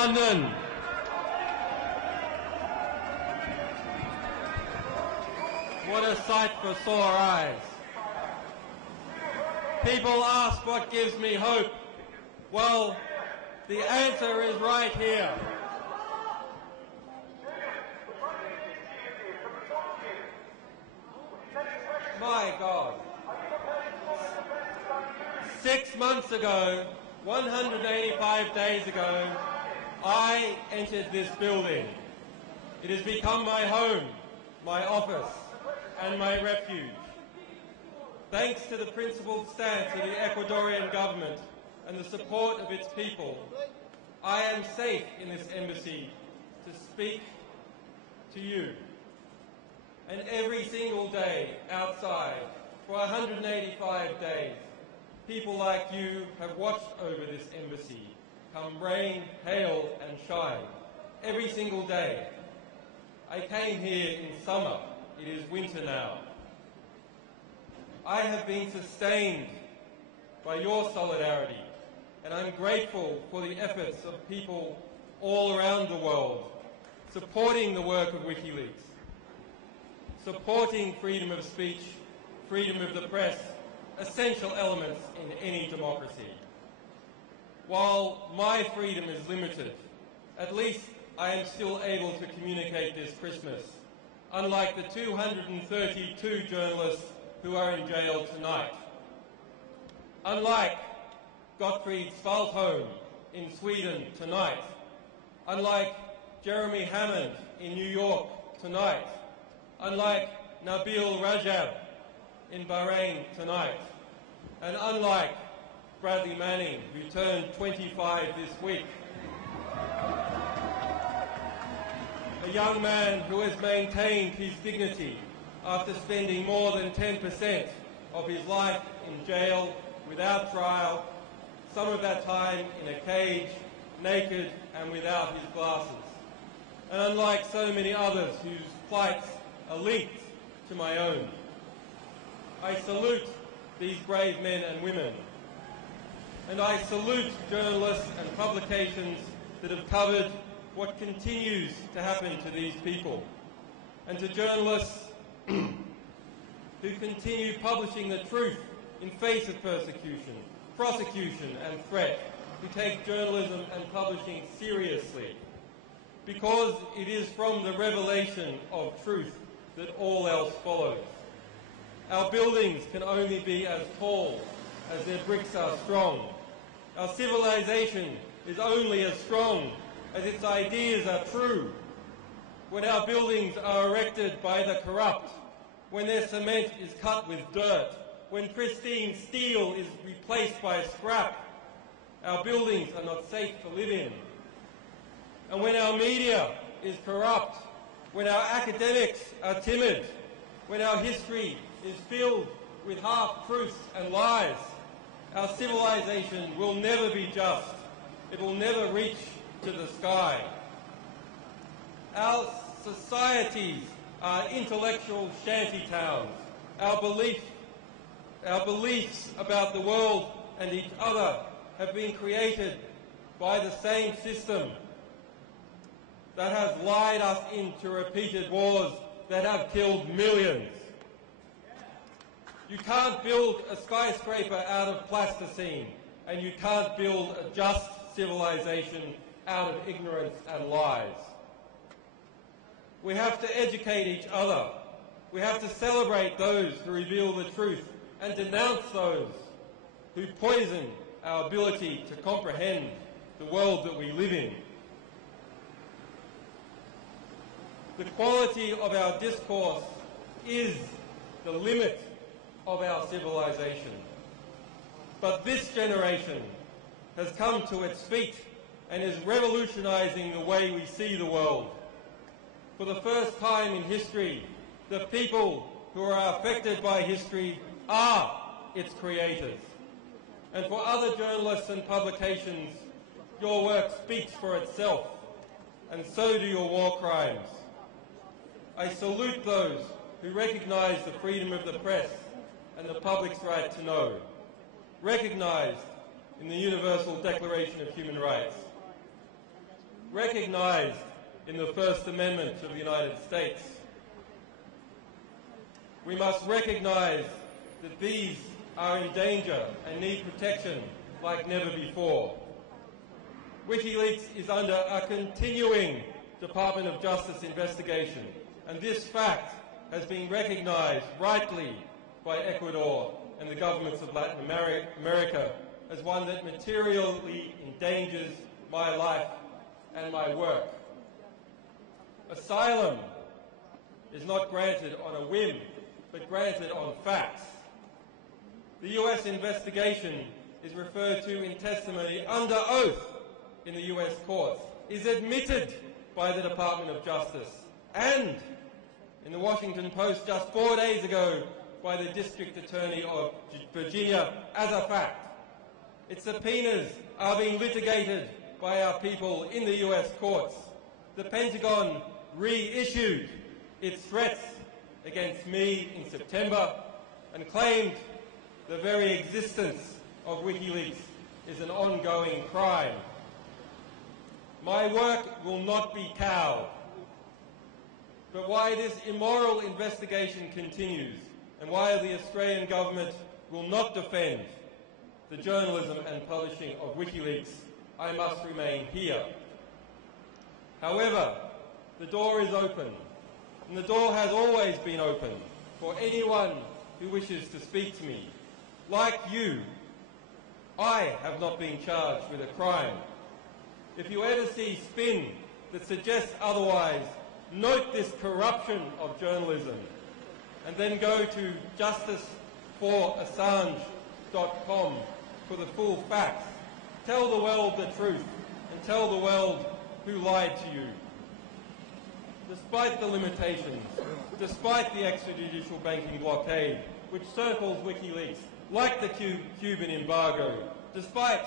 London. What a sight for sore eyes. People ask what gives me hope. Well, the answer is right here. My God. 6 months ago, 185 days ago, I entered this building. It has become my home, my office, and my refuge. Thanks to the principled stance of the Ecuadorian government and the support of its people, I am safe in this embassy to speak to you. And every single day outside, for 185 days, people like you have watched over this embassy, come rain, hail and shine. Every single day. I came here in summer. It is winter now. I have been sustained by your solidarity, and I'm grateful for the efforts of people all around the world supporting the work of WikiLeaks, supporting freedom of speech, freedom of the press, essential elements in any democracy. While my freedom is limited, at least I am still able to communicate this Christmas, unlike the 232 journalists who are in jail tonight. Unlike Gottfried Spaltholm in Sweden tonight. Unlike Jeremy Hammond in New York tonight. Unlike Nabil Rajab in Bahrain tonight. And unlike Bradley Manning, who turned 25 this week. A young man who has maintained his dignity after spending more than 10% of his life in jail without trial, some of that time in a cage, naked and without his glasses. And unlike so many others whose plights are linked to my own, I salute these brave men and women. And I salute journalists and publications that have covered what continues to happen to these people. And to journalists who continue publishing the truth in face of persecution, prosecution and threat, who take journalism and publishing seriously. Because it is from the revelation of truth that all else follows. Our buildings can only be as tall as their bricks are strong. Our civilization is only as strong as its ideas are true. When our buildings are erected by the corrupt, when their cement is cut with dirt, when pristine steel is replaced by scrap, our buildings are not safe to live in. And when our media is corrupt, when our academics are timid, when our history is filled with half-truths and lies, our civilization will never be just. It will never reach to the sky. Our societies are intellectual shantytowns. Our beliefs about the world and each other have been created by the same system that has lied us into repeated wars that have killed millions. You can't build a skyscraper out of plasticine, and you can't build a just civilization out of ignorance and lies. We have to educate each other. We have to celebrate those who reveal the truth and denounce those who poison our ability to comprehend the world that we live in. The quality of our discourse is the limit of our civilization. But this generation has come to its feet and is revolutionizing the way we see the world. For the first time in history, the people who are affected by history are its creators. And for other journalists and publications, your work speaks for itself, and so do your war crimes. I salute those who recognise the freedom of the press and the public's right to know, recognised in the Universal Declaration of Human Rights. recognized in the First Amendment of the United States. We must recognize that these are in danger and need protection like never before. WikiLeaks is under a continuing Department of Justice investigation, and this fact has been recognized rightly by Ecuador and the governments of Latin America as one that materially endangers my life and my work. Asylum is not granted on a whim, but granted on facts. The US investigation is referred to in testimony under oath in the US courts, is admitted by the Department of Justice, and in the Washington Post just 4 days ago by the District Attorney of Virginia as a fact. Its subpoenas are being litigated by our people in the US courts. The Pentagon reissued its threats against me in September and claimed the very existence of WikiLeaks is an ongoing crime. My work will not be cowed, but why this immoral investigation continues and why the Australian government will not defend the journalism and publishing of WikiLeaks, I must remain here. However, the door is open, and the door has always been open for anyone who wishes to speak to me. Like you, I have not been charged with a crime. If you ever see spin that suggests otherwise, note this corruption of journalism, and then go to justiceforassange.com for the full facts. Tell the world the truth, and tell the world who lied to you. Despite the limitations, despite the extrajudicial banking blockade, which circles WikiLeaks, like the Cuban embargo, despite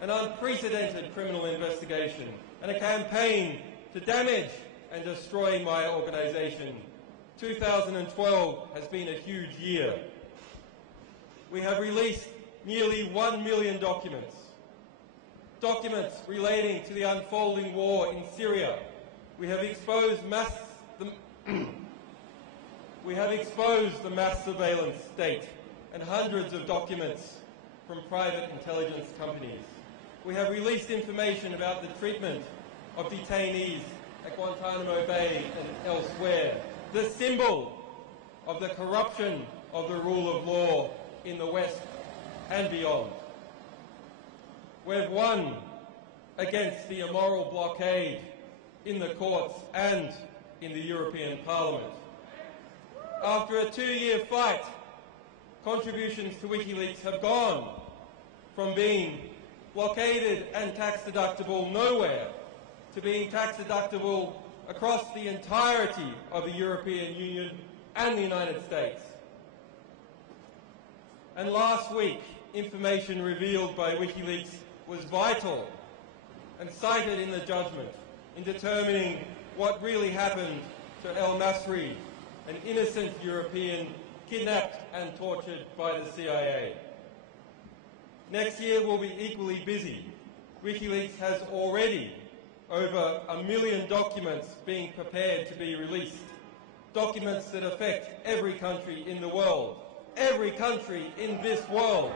an unprecedented criminal investigation and a campaign to damage and destroy my organisation, 2012 has been a huge year. We have released nearly 1 million documents relating to the unfolding war in Syria. We have exposed the mass surveillance state and hundreds of documents from private intelligence companies. We have released information about the treatment of detainees at Guantanamo Bay and elsewhere, the symbol of the corruption of the rule of law in the West and beyond. We've won against the immoral blockade in the courts and in the European Parliament. After a 2-year fight, contributions to WikiLeaks have gone from being blockaded and tax deductible nowhere to being tax deductible across the entirety of the European Union and the United States. And last week, information revealed by WikiLeaks was vital and cited in the judgment in determining what really happened to El Masri, an innocent European kidnapped and tortured by the CIA. Next year will be equally busy. WikiLeaks has already over 1 million documents being prepared to be released. Documents that affect every country in the world. Every country in this world.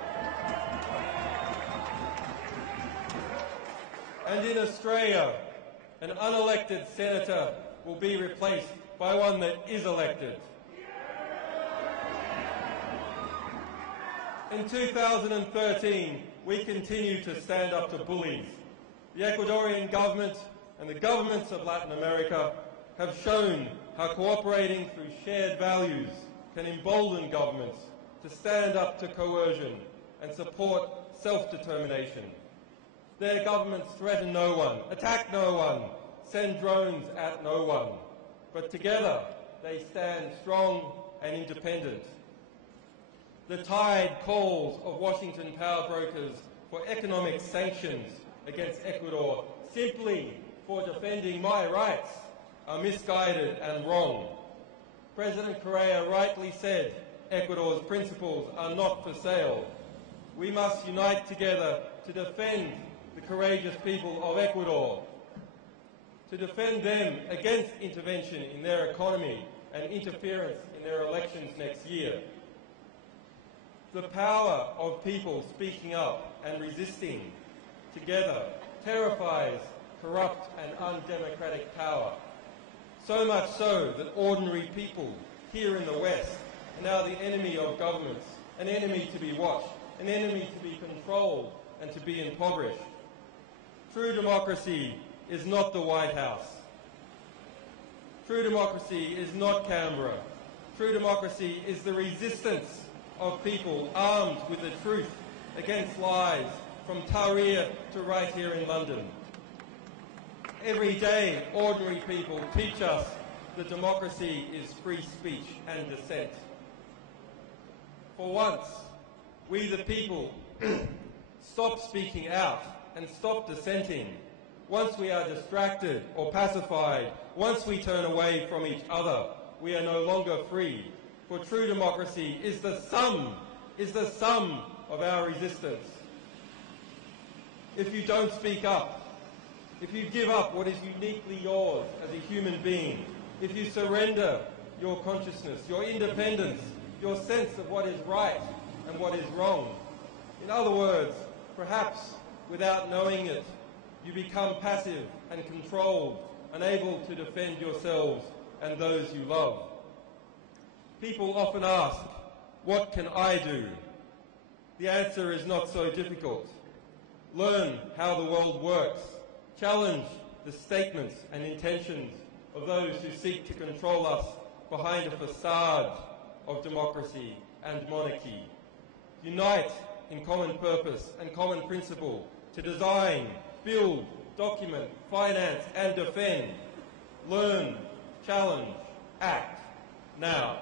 And in Australia, an unelected senator will be replaced by one that is elected. In 2013, we continue to stand up to bullies. The Ecuadorian government and the governments of Latin America have shown how cooperating through shared values can embolden governments to stand up to coercion and support self-determination. Their governments threaten no one, attack no one, send drones at no one, but together they stand strong and independent. The tide calls of Washington power brokers for economic sanctions against Ecuador simply for defending my rights are misguided and wrong. President Correa rightly said Ecuador's principles are not for sale. We must unite together to defend the courageous people of Ecuador. to defend them against intervention in their economy and interference in their elections next year. The power of people speaking up and resisting together terrifies corrupt and undemocratic power. So much so that ordinary people here in the West are now the enemy of governments, an enemy to be watched, an enemy to be controlled and to be impoverished. True democracy is not the White House. True democracy is not Canberra. True democracy is the resistance of people armed with the truth against lies from Tahrir to right here in London. Every day, ordinary people teach us that democracy is free speech and dissent. For once, we the people stop speaking out and stop dissenting. Once we are distracted or pacified, once we turn away from each other, we are no longer free. For true democracy is the sum of our resistance. If you don't speak up, if you give up what is uniquely yours as a human being, if you surrender your consciousness, your independence, your sense of what is right and what is wrong, in other words, perhaps without knowing it, you become passive and controlled, unable to defend yourselves and those you love. People often ask, what can I do? The answer is not so difficult. Learn how the world works. Challenge the statements and intentions of those who seek to control us behind a facade of democracy and monarchy. Unite in common purpose and common principle to design, build, document, finance and defend. Learn, challenge, act now.